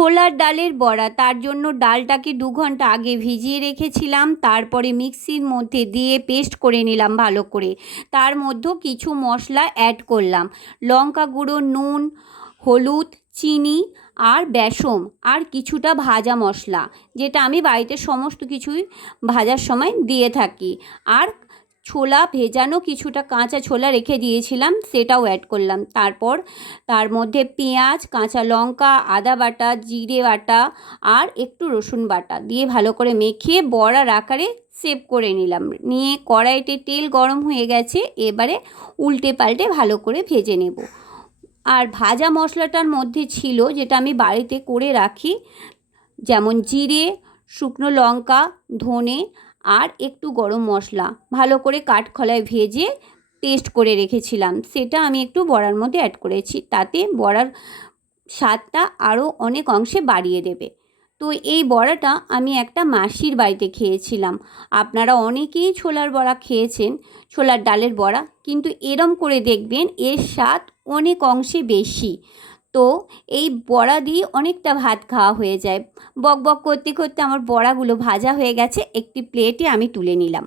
ছোলার ডালের বড়া, তার জন্য ডালটাকে 2 ঘন্টা আগে ভিজিয়ে রেখেছিলাম। তারপরে মিক্সির মধ্যে দিয়ে পেস্ট করে নিলাম ভালো করে। তার মধ্যেও কিছু মশলা অ্যাড করলাম, লঙ্কা গুঁড়ো, নুন, হলুদ, চিনি আর বেসন আর কিছুটা ভাজা মশলা, যেটা আমি বাড়িতে সমস্ত কিছুই ভাজার সময় দিয়ে থাকি। আর ছোলা ভেজানো কিছুটা কাঁচা ছোলা রেখে দিয়েছিলাম, সেটাও অ্যাড করলাম। তারপর তার মধ্যে পেঁয়াজ, কাঁচা লঙ্কা, আদা বাটা, জিরে বাটা আর একটু রসুন বাটা দিয়ে ভালো করে মেখে বড়ার আকারে শেপ করে নিলাম। নিয়ে কড়াইতে তেল গরম হয়ে গেছে, এবারে উল্টে পাল্টে ভালো করে ভেজে নেব। আর ভাজা মশলাটার মধ্যে ছিল, যেটা আমি বাড়িতে করে রাখি, যেমন জিরে, শুকনো লঙ্কা, ধনে আর একটু গরম মশলা ভালো করে কাঠখোলায় ভেজে পেস্ট করে রেখেছিলাম, সেটা আমি একটু বড়ার মধ্যে অ্যাড করেছি। তাতে বড়ার স্বাদটা আরও অনেক অংশে বাড়িয়ে দেবে। তো এই বড়াটা আমি একটা মাসির বাড়িতে খেয়েছিলাম। আপনারা অনেকেই ছোলার বড়া খেয়েছেন, ছোলার ডালের বড়া, কিন্তু এরম করে দেখবেন এর স্বাদ অনেক অংশে বেশি। তো এই বড়া দিয়ে অনেকটা ভাত খাওয়া হয়ে যায়। বক বক করতে করতে আমার বড়াগুলো ভাজা হয়ে গেছে, একটি প্লেটে আমি তুলে নিলাম।